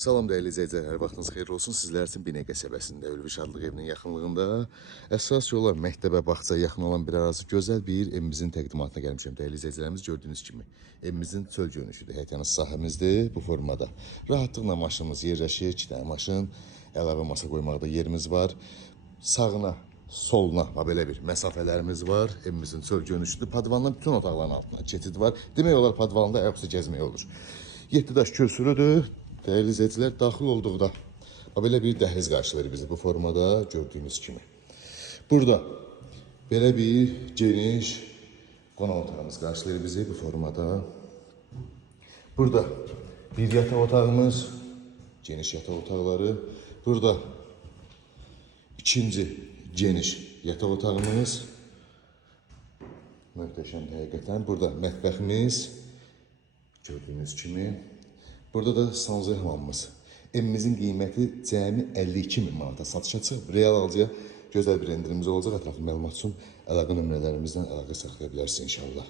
Salam dəyərli izləyicilər, hər vaxtınız xeyirli olsun. Sizlər üçün Binə qəsəbəsində, Ülvi Şadlıq evinin yaxınlığında əsas yola məktəbə, bağça yaxın olan bir arası gözəl bir evimizin təqdimatına gəlmişəm. Dəyərli izləyicilərimiz gördüyünüz kimi evimizin çöl görünüşüdür. Həyətyanı sahəmizdir bu formada. Rahatlıqla maşınımız yerləşir, 2 dənə maşın, əlavə masa qoymaqda yerimiz var. Sağına, soluna belə bir məsafələrimiz var. Evimizin çöl görünüşüdür. Padvandan bütün otaqların altına keçid var. Demək olar padvanda ayaqüstü gəzmək olur. 7 daş körsülüdür. Değerli izleyiciler, daxil olduqda belə bir dəhliz qarşılayır bizi bu formada gördüğünüz kimi. Burada belə bir geniş qonaq otağımız qarşılayır bizi bu formada. Burada bir yataq otağımız, geniş yataq otaqları. Burada ikinci geniş yataq otağımız. Möhtəşəm həqiqətən. Burada mətbəximiz gördüğünüz kimi. Burada da sanuzə hamamımız. Evimizin qiyməti cəmi 52.000 manata satışa çıxıb. Real alıcıya gözəl bir endirimimiz olacaq. Ətraflı məlumat üçün əlaqə nömrələrimizdən əlaqə saxlaya bilərsiniz inşallah.